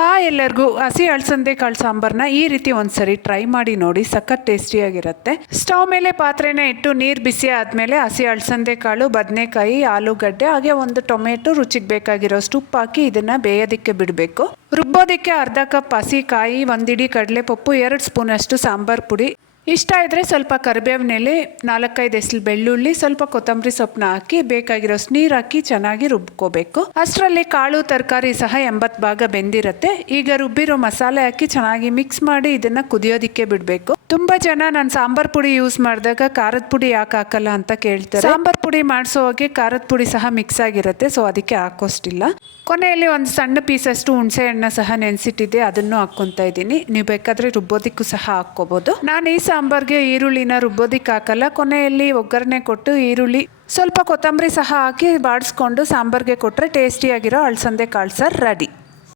Hi ಎಲ್ಲರಿಗೂ, ಹಸಿ ಅಳಸಂದೆ ಕಾಳು ಸಾಂಬಾರನ್ನ ಈ ರೀತಿ ಒಂದ್ಸರಿ ಟ್ರೈ ಮಾಡಿ ನೋಡಿ, ಸಖತ್ ಟೇಸ್ಟಿಯಾಗಿರುತ್ತೆ. ಸ್ಟವ್ ಮೇಲೆ ಪಾತ್ರೆನ ಇಟ್ಟು ನೀರು ಬಿಸಿ ಆದಮೇಲೆ ಹಸಿ ಅಳಸಂದೆ ಕಾಳು, ಬದನೆಕಾಯಿ, ಆಲೂಗಡ್ಡೆ ಹಾಗೆ ಒಂದು ಟೊಮೆಟೊ, ರುಚಿಗೆ ಬೇಕಾಗಿರೋಷ್ಟು ಉಪ್ಪು ಹಾಕಿ ಇದನ್ನು ಬೇಯೋದಕ್ಕೆ ಬಿಡಬೇಕು. ರುಬ್ಬೋದಕ್ಕೆ ಅರ್ಧ ಕಪ್ ಹಸಿ ಕಾಯಿ, ಒಂದಿಡಿ ಕಡಲೆಪಪ್ಪು, 2 ಸ್ಪೂನಷ್ಟು ಸಾಂಬಾರು ಪುಡಿ, ಇಷ್ಟ ಇದ್ದರೆ ಸ್ವಲ್ಪ ಕರಿಬೇವಿನ ಎಲೆ, 4-5 ಎಸಳು ಬೆಳ್ಳುಳ್ಳಿ, ಸ್ವಲ್ಪ ಕೊತ್ತಂಬರಿ ಸೊಪ್ಪನ್ನ ಹಾಕಿ ಬೇಕಾಗಿರೋಷ್ಟು ನೀರು ಹಾಕಿ ಚೆನ್ನಾಗಿ ರುಬ್ಕೋಬೇಕು. ಅಷ್ಟರಲ್ಲಿ ಕಾಳು ತರಕಾರಿ ಸಹ 80 ಭಾಗ ಬೆಂದಿರುತ್ತೆ. ಈಗ ರುಬ್ಬಿರೋ ಮಸಾಲೆ ಹಾಕಿ ಚೆನ್ನಾಗಿ ಮಿಕ್ಸ್ ಮಾಡಿ ಇದನ್ನ ಕುದಿಯೋದಿಕ್ಕೆ ಬಿಡಬೇಕು. ತುಂಬಾ ಜನ ನಾನು ಸಾಂಬಾರ್ ಪುಡಿ ಯೂಸ್ ಮಾಡಿದಾಗ ಖಾರದ ಪುಡಿ ಯಾಕೆ ಹಾಕಲ್ಲ ಅಂತ ಕೇಳ್ತಾರೆ. ಸಾಂಬಾರ್ ಪುಡಿ ಮಾಡಿಸೋವಾಗೆ ಖಾರದ ಪುಡಿ ಸಹ ಮಿಕ್ಸ್ ಆಗಿರುತ್ತೆ, ಸೊ ಅದಕ್ಕೆ ಹಾಕೋಷ್ಟಿಲ್ಲ. ಕೊನೆಯಲ್ಲಿ ಒಂದು ಸಣ್ಣ ಪೀಸಷ್ಟು ಹುಣಸೆ ಹಣ್ಣು ಸಹ ನೆನೆಸಿಟ್ಟಿದ್ದೆ, ಅದನ್ನು ಹಾಕ್ಕೊತಾ ಇದ್ದೀನಿ. ನೀವು ಬೇಕಾದರೆ ರುಬ್ಬೋದಿಕ್ಕೂ ಸಹ ಹಾಕ್ಕೋಬೋದು. ನಾನು ಈ ಸಾಂಬಾರ್ಗೆ ಈರುಳ್ಳಿನ ರುಬ್ಬೋದಿಕ್ಕೆ ಹಾಕಲ್ಲ. ಕೊನೆಯಲ್ಲಿ ಒಗ್ಗರಣೆ ಕೊಟ್ಟು ಈರುಳ್ಳಿ, ಸ್ವಲ್ಪ ಕೊತ್ತಂಬರಿ ಸಹ ಹಾಕಿ ಬಾಡಿಸ್ಕೊಂಡು ಸಾಂಬಾರ್ಗೆ ಕೊಟ್ಟರೆ ಟೇಸ್ಟಿಯಾಗಿರೋ ಅಳಸಂದೆ ಕಾಳು ಸಾರು ರೆಡಿ.